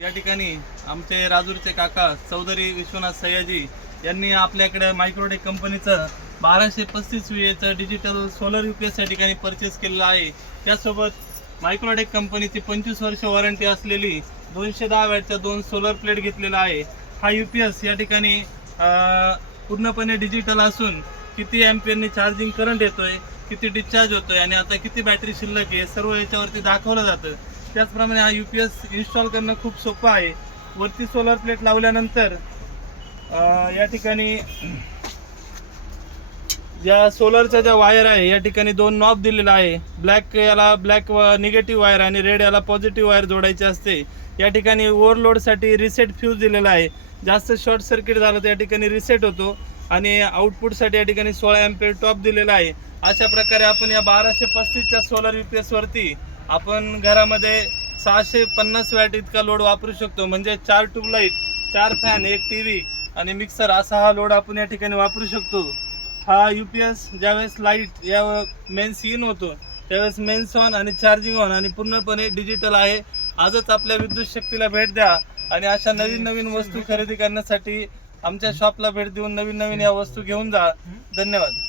या ठिकाणी आमचे राजूरचे काका चौधरी विश्वनाथ सयाजी यांनी आपल्याकडे मायक्रोटेक कंपनीचं 1235 VAचं डिजिटल सोलर UPS या ठिकाणी परचेस केलेलं आहे। त्यासोबत मायक्रोटेक कंपनीची 25 वर्ष वॉरंटी असलेली 210 वॅटच्या 2 सोलर प्लेट घेतलेला आहे। हा UPS या ठिकाणी पूर्णपणे डिजिटल असून किती एम्पियरने चार्जिंग करंट येतोय, किती डिस्चार्ज होतोय आणि आता किती बॅटरी शिल्लक आहे सर्व याच्यावरती दाखवलं जातं। त्याचप्रमाणे हा UPS इन्स्टॉल करणं खूप सोपं आहे। वरती सोलर प्लेट लावल्यानंतर या ठिकाणी ज्या सोलरच्या ज्या वायर आहे या ठिकाणी 2 नॉब दिलेला आहे। ब्लॅक याला ब्लॅक निगेटिव्ह वायर आणि रेड याला पॉझिटिव्ह वायर जोडायची असते। या ठिकाणी ओव्हरलोडसाठी रिसेट फ्यूज दिलेला आहे। जास्त शॉर्ट सर्किट झालं तर या ठिकाणी रिसेट होतो आणि आउटपुटसाठी या ठिकाणी 16 एम्पियर टॉप दिलेला आहे। अशा प्रकारे आपण या 1235च्या सोलर UPS वरती आपण घरामध्ये 650 वॅट इतका लोड वापरू शकतो। म्हणजे 4 ट्यूबलाईट, 4 फॅन, 1 TV आणि मिक्सर असा हा लोड आपण या ठिकाणी वापरू शकतो। हा UPS ज्यावेळेस लाईट या मेन्स इन होतो त्यावेळेस मेन्स ऑन आणि चार्जिंग ऑन आणि पूर्णपणे डिजिटल आहे। आजच आपल्या विद्युत शक्तीला भेट द्या आणि अशा नवीन वस्तू खरेदी करण्यासाठी आमच्या शॉपला भेट देऊन नवीन या वस्तू घेऊन जा। धन्यवाद।